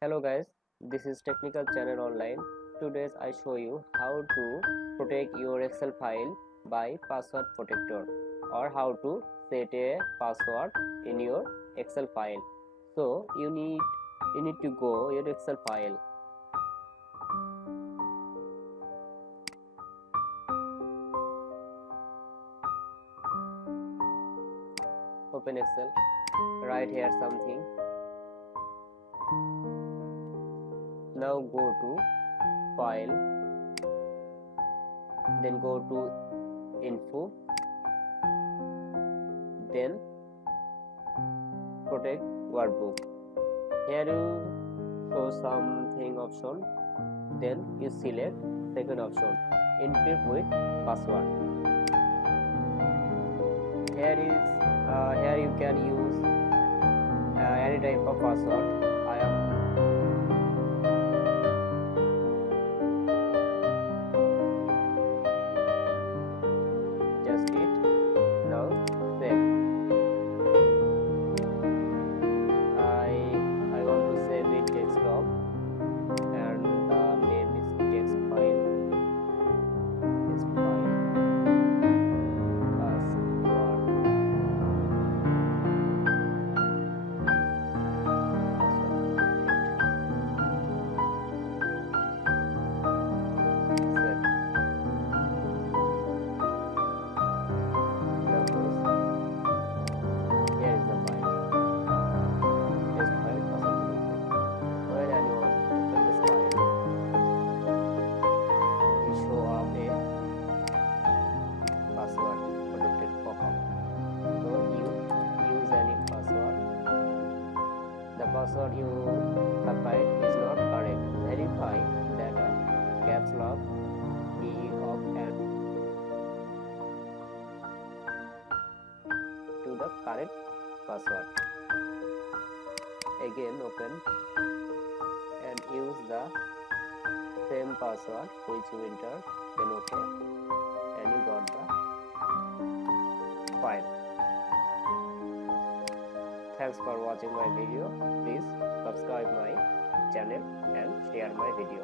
Hello guys, this is Technical Channel Online. Today I show you how to protect your Excel file by password protector or how to set a password in your Excel file. So you need to go your Excel file. Open Excel. Write here something. Now go to file, then go to info, then protect workbook. Here you show something option, then you select second option, encrypt with password. Here you can use any type of password. I am just it. Now save. I want to save it desktop and the name is text file. Text file. Password. Save. Now close. Here is the file. Test file password. When anyone open this file, it show up a password protected pop-up. So you use any password. The password you supplied is not correct. Verify that a caps lock key of and to the correct password. Again open and use the same password which you entered, then OK, and you got the file. Thanks for watching my video. Please subscribe my channel and share my video.